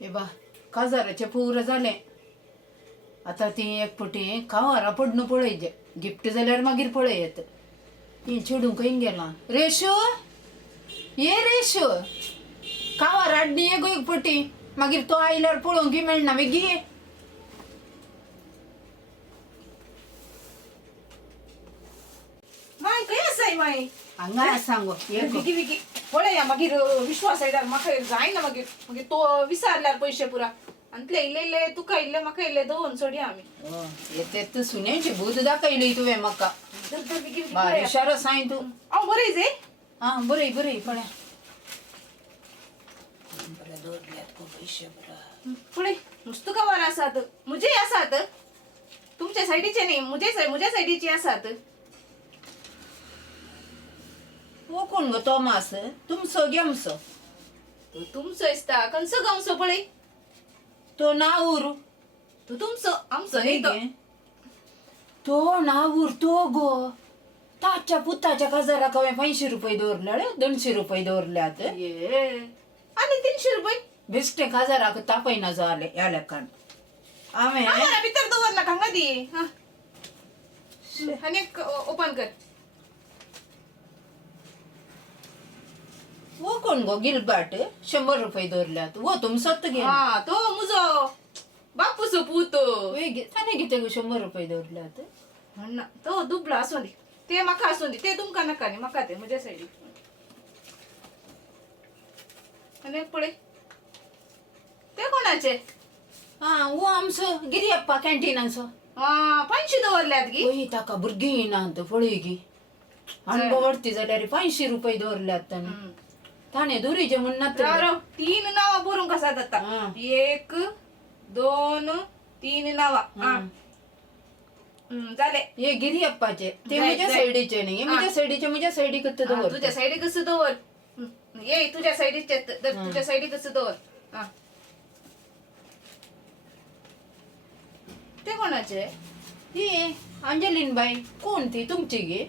हे बा काजाराचे पूर झाले आता ती एक पटी कावारा पडणं पळय गिफ्ट जाल्यार मागीर पळय येत ती चिडून खंय गेला रेशो ये रेशो कावार हाडणी ये गो एक पटी मागीर तो आयल्यार पळोवंक मेळना बेगी माय काय असय माय हांगा सांगो ये गो. विकी विकी पळय या मागीर विश्वास आयल्यार म्हाका जायना मागीर मागीर तो विचारल्यार पयशे पुरा आणि इल्ले तुका इल्ले म्हाका इल्ले दोन सोडी आमी येते सुन्याची भूत दाखयली तुवें म्हाका बारी हुशार सांग तू बरें जे हा बरय बरय पळय बरं दवरल्यात गो पयशे बरं पळय नुसतं कवर आसात मुजे आसात तुमच्या सायडीचे न्ही मुजे सायडीचे आसात वो कोण गो तोमास तुमचो गेमचो तुमचो इसता कंसो गावचो पळय तो नाऊर तो तुमचो आमचो न्ही तो तो नाऊर तो गो ताच्या पुताच्या काजाराक हांवें 500 रुपये दवरले 200 रुपये दवरल्यात ये आनी 300 रुपये बेश्टे काजाराक तापयना जाले ह्या लेखान हांवें आम्हाला भितर दवरला हांगा दी हा आनी एक ओपन कर वो कोण गो गिलबाट 100 रुपये दवरल्यात वो तुमचोच घे हा तो मुजो बापूचो पूत ताणे कितें गो 100 रुपये दवरल्यात ना तो दुबळा आसूं दी ते म्हाका आसूं दी ते तुमकां नाका न्ही म्हाका ते म्हज्या सायडीक आनी एक पळय ते कोणाचे हा वो आमचो गिरियप्पा कॅन्टीनाचो हा 500 दवरल्यात गी पळय ताका भुरगीं येयनात पळय गी अणभव वाडटी जाल्यार 500 रुपये दवरल्यात ताणें ताणें दुरीचे म्हणनात राव 3 नावां बरोवंक आसात आतां 1 2 3 नावां जाले हे गिरियप्पाचे ते म्हज्या सायडीचे न्ही म्हज्या सायडीक दवर तुझ्या सायडीक कसं दवर ये तुझ्या सायडीचे तुझ्या सायडीक कसं दवर हा ते कोणाचे ही अंजलीन बाई कोण ती तुमची गे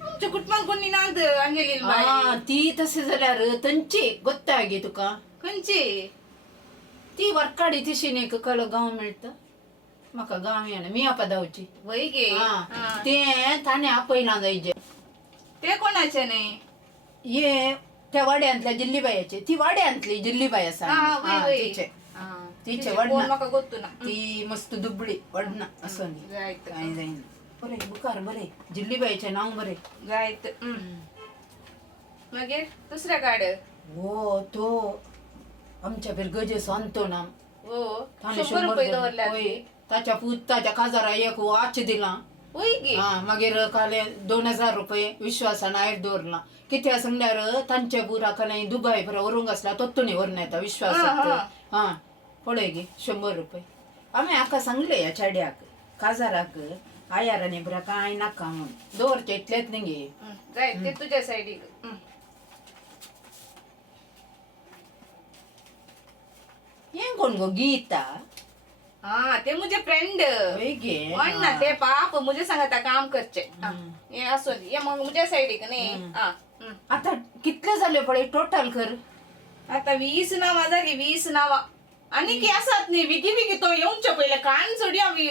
आमच्या कुटुंबात कोणी नांद अंजलीन बाई ती तसे जाल्यार तंची गोत्ता गे तुका खंयची ती वरकाडी तिशीन एक कळ गांव मेळटा म्हाका गांव येना मी आपदावची वय गे ते ताणे आपयला जायचे ते कोणाचे नाही ये त्या वाड्यांतल्या जिल्लीबायाचे ती वाड्यांतली जिल्लीबाई आसा तिचे तिचे वडना म्हाका गोत्तू ना ती मस्त दुबळी वडना असं न्ही जायत काय जाईन बरे बुकार बरे जिल्लीबाईचे नाव बरे जायत मागीर दुसऱ्या काड हो तो आमच्या फिर गजेचो अंतो नाम हो ताणे 100 रुपये दवरल्यात होय ताच्या पुताच्या काजारा एक वाच दिला होय गे मागीर काले 2000 रुपये विश्वासान आयर दवरला कित्या सांगल्यार तांच्या बुराक नाही दुबाय बरो व्हरूंक आसला तोत्तुनी व्हरून येता विश्वासाक हा पळय गे 100 रुपये आमी हाका सांगले ह्या चेड्याक काजाराक आयारांनी बरा कांय नाका म्हूण दवरचे इतलेच न्ही गे जाय ते तुझ्या सायडीक हें कोण गो गीता हा ते मुझे फ्रेंड होय गे ना ते पाप मुझे सांगता काम करचे ये असो ये मग मुझ्या सायडीक न्ही हा आता कितले जाले पळय टोटल कर आता 20 नावां जाली 20 नावां आणि की आसात न्ही विकी विकी तो येऊनचे पहिले कान सोडी आमी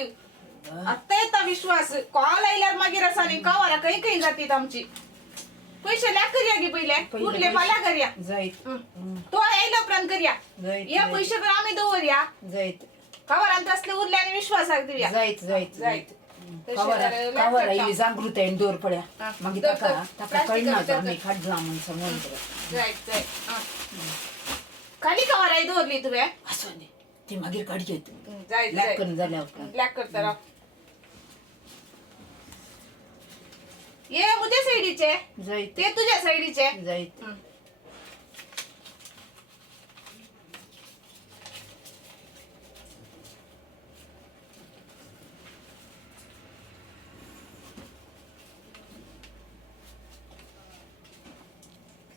आत्ता येता विश्वास कॉल आयल्यार मागीर आसा न्ही कावारा खंय खंय जातीत आमची पैसे लॅक करया गे पहिले उरले फाल्यां करया जायत तो आयलो उपरांत करया जायत या पैसे कर आमी दवरया जायत कावारांत असले उरले आनी विश्वासाक दिवया जायत जायत जायत कावारा इल्ली जागृतायेन दवर पळया मागीर ताका कळना जो आमी काडला म्हूण समोर जायत जायत खाली कावाराय दवरली तुवें असो न्ही ती मागीर काडजेत जायत लॅक करून जाल्या उपरांत ब्लॅक करता राव ये मुझ्या सायडीचे जायत ते तुझ्या सायडीचे जायत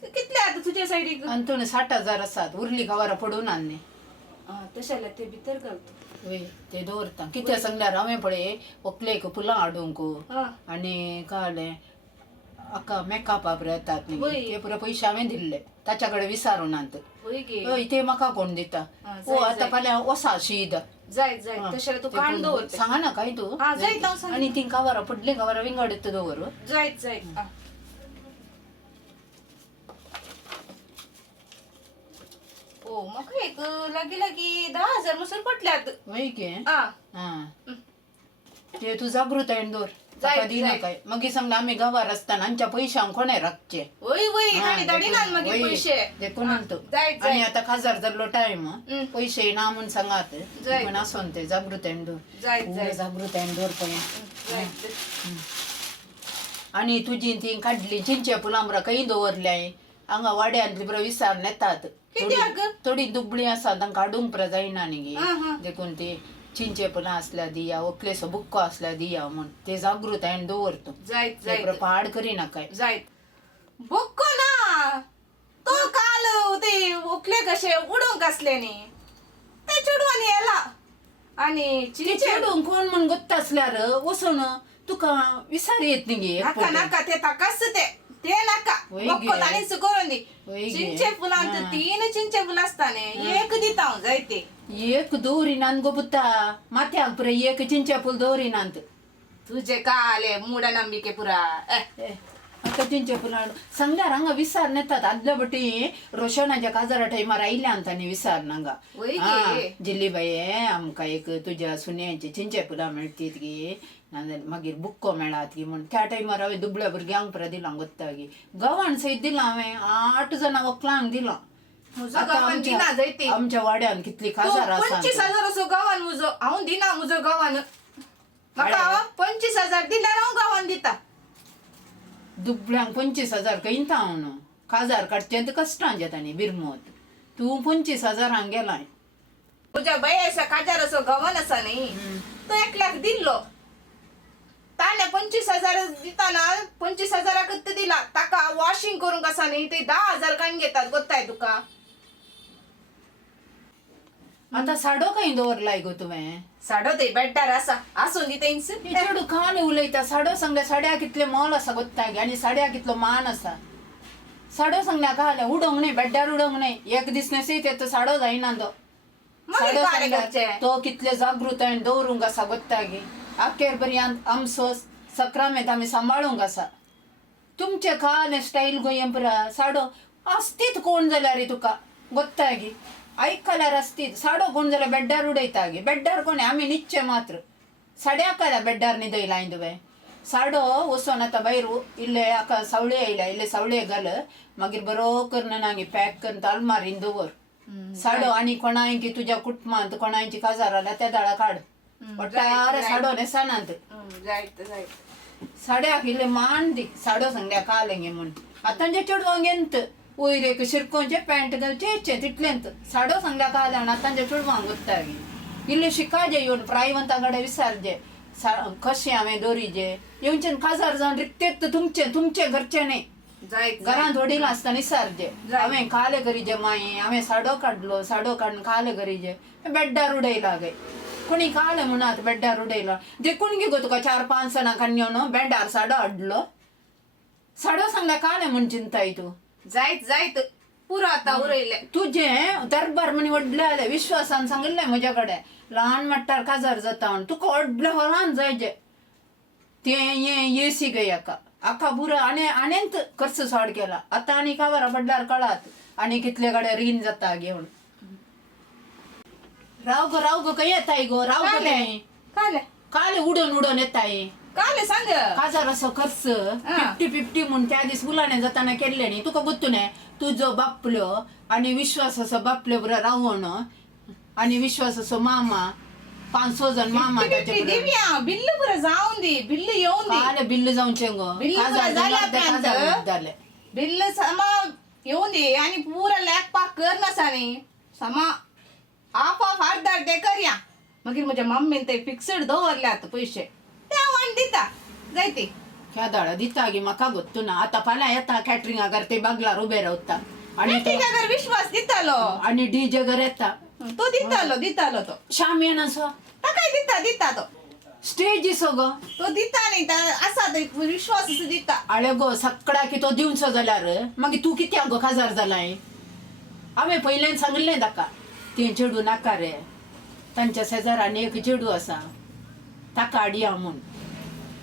कितले आता तुझ्या सायडीक अंतून 60,000 आसात उरली कावारा पडून आणणे तशाला ते भितर घालतो वय ते दवरता कित्या सांगल्यार हांवें पळय व्हंकलेक फुलां हाडूंक आनी कळ्ळें हाका मेकअपा येतात न्ही ते पुरो पयशे हांवें दिल्ले ताच्या कडेन विचारून होय गे हय ते म्हाका कोण दिता ओ आता फाल्यां वसा शीद जायत जायत तशें तू काण दवरते सांगा ना काय तू हा जायत हांव सांग आनी तीं कावारां पडलीं कावारां विंगडत दवर जायत जायत ओ म्हाका एक लागी 10,000 मसूर पडल्यात वय गे आ ते तू जागृतायेन दवर ताका दिना काय मागीर सांगला आमी गांवार आसतना आमच्या पयशांक कोणे राखचे वय वय हाणी धाडिनात मागीर पयशे देखून आणतो जायत आणि आता खासदार जाल्लो टायम हम्म. पैसे ना म्हणून सांगात जाय. पण आसून ते जागृतायेन दवर जायत जायत जागृतायेन दवर पळय जायत आणि तुजी ती काढली चिंचे फुलांबरा काही दवरल्याय हांगा वाड्यांतली बरं विसार नेतात कित्याक? थोडी दुबळी आसा तांकां हाडूंक बरं जायना न्ही हा, हा. गे देखून ते चिंचे फुलां असल्या दिया ओकलेसो बुक्को असल्या दिया म्हण ते जागृतायेन दवर तूं जायत ते जायत बरं पाड करिना काय जायत बुक्को ना तो काल ते ओकले कशे उडूंक असल्यानी ते चेडवानी येला आणि ते चिंचे चेडूंक कोण म्हण गोत्ता असल्यार वसोन तुका विसार येत न्ही गे नाका नाका ते ताकाच ते नाका होय बुक्को गे. ताणीच करून दी होय गे. चिंचे फुलांत हा. 3 चिंचे फुलां असताने एक दिता हांव जायते एक दवरिनान गो पुत्ता माथ्याक पुरे एक चिंचे फूल दवरिनांत तुझे काले मूढनंबिके पुरा आता चिंचे फुलां सांगल्यार हांगा विसार नेतात आदल्या बटी रोशनाच्या काजारा टायमार आयल्या तांणी विसार नांगा वय गे. जिल्ली बाये आमकां एक तुज्या सुन्याची चिंचे फुलां मेळटीत गे नाजाल्यार मागीर बुक्को मेळात गे म्हण त्या टायमार हांवें दुबळ्या भुरग्यांक पुरा दिलां गोत्ता गे गांवान सयत दिलां हांवें 8 जाणां वकलांक दिलां म्हजो आता गांवान दिना जायते आमच्या वाड्यान कितली काजार आसा 25,000 असो गांवान म्हजो हांव दिना म्हजो गांवान म्हाका 25,000 दिल्यार हांव गांवान दिता दुबळ्यांक 25,000 कयता हांव न्हू काजार काडचें तर कश्टांचें तांणी बिरमत तूं 25,000 गेलाय तुझ्या बयासा काजार असो गांवान आसा न्ही तो एकल्याक दिल्लो ताणे 25,000 दिताना 25,000 दिला ताका वॉशिंग करूंक आसा न्ही ते 10,000 काण घेतात गोत्ताय तुका आता साडो खंय दवरलाय गो तुवें साडो ते बेड्डार आसा आसून दिता इंच हे चेडू काल उलयता साडो सांगल्या साड्या कितले मोल आसा गोत्ता गे आनी साड्या कितलो मान आसा साडो सांगल्या काल उडोंक न्ही बेड्डार उडोंक न्ही एक दीस नसयत येता साडो जायना तो मागीर साडो काले सांगल्यार करचे तो कितले जागृतायेन दवरूंक आसा गोत्ता गे आखेर पर्यंत आमचो सक्रामेत आमी सांबाळूंक आसा तुमचे काल स्टाईल गोंय पुरा साडो आसतीत कोण जाल्यार रे तुका गोत्ता गे आयकल्यार आसतीत साडो कोण जाल्यार बेड्डार उडयता गे बेड्डार कोणे आमी न्हिदचे मात्र साड्याक काल्या बेड्डार न्हिदयलाय तुवें साडो वचोन आतां भायर इल्ले हाका सावळे आयल्या इल्ले सावळे घाल मागीर बरो करून नांगी पॅक करून आलमारीन दवर साडो आनी कोणायकी तुज्या कुटुंबांत कोणायची काजार जाल्यार त्या दाळा काड ಒಟ್ಟಾರೆ ಸಾಡೋನೆ ಸಾನಂತ जायत जायत साड्याक इल्ले मान दी साडो सांगल्या कालंगे म्हण आतांचे चेडवांक ಎಂತ ಒಯ್ರೇಕ್ ಶಿರ್ಕೊಂಚೆ ಪ್ಯಾಂಟ್ ಗಲ್ಚೆ ಹೆಚ್ಚೆ ತಿಟ್ಲೆಂತ ಸಾಡೋ सांगल्या कालन आतांचे चेडवांक ಗೊತ್ತಾಗಿ इल्ले शिकाजे येवन प्रायवंताकडे विचारजे कशें हांवें दोरीजे येवचेन काजार जावन रिक्तेत तुमचे घरचे न्ही जायत घरांत वडील आसतना विचारजे हांवें काले करीजे माई हांवें साडो काडलो साडो काडून काले करीजे बेड्डार उडयला गे कोणी काले म्हणत बेड्डार उडयला देखून गे गो तुका 4-5 जाणांक येवन बेड्डार साडो हाडलो साडो सांगल्या काले म्हण चिंताय तूं जायत जायत पुरो आतां उरयले तुजें दरबार म्हणी व्हडले विश्वासान सांगिल्लें म्हजे कडेन ल्हान म्हट्टार काजार जाता म्हण तुका व्हडले हॉलान जायजे तें हें एसी गे हाका आख्खा बुरो आनेंत खर्च सोड केला आतां आनी काबारा पडल्यार कळात आनी कितले कडेन रीण जाता घेवन राव गो खंय येताय गो राव गो तें काले काले उडोन येताय काले सांग काजार असो खर्च 50-50 म्हूण त्या दीस मुलांनी जाताना केल्ले न्ही तुका गुत्तू न्ही तुजो बापलो आनी विश्वास असो बापलो बरो रावण आनी विश्वास असो मामा 500 जण मामा ताचे दिव्या बिल्ल पुरो जावन दी बिल्ल येवन दी काले बिल्ल जावचें गो बिल्ल पुरो जाल्या जाले बिल्ल समा येवन दी आनी पुरा लॅक पाक कर नासा न्ही समा हाफ अर्धार ते करया मागीर म्हज्या मम्मीन ते फिक्सड दवरल्यात पयशे ते हांव दिता जायते ह्या दाडा दिता गे म्हाका गोत्तू ना आतां फाल्यां येता कॅटरिंगाक ते बागलार उबे रावता आनी ताका विश्वास दितालो आनी डीजे घर येता तो दितालो तो शामियान असो ताकाय दिता तो स्टेज इसो गो तो दिता न्ही आसा तो विश्वास दिता आळे गो सकडा की तो दिवचो जाल्यार मागीर तूं कित्याक गो काजार जालाय हांवें पयल्यान सांगलें ताका तें चेडू नाका रे तांच्या शेजारान एक चेडू आसा ताका हाडया म्हूण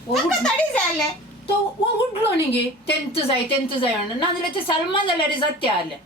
ताका तडी जाय तो उठलो न्ही गे तेंत जाय म्हणून नाजाल्यार ते सलमान जाल्यार जात्या आल्या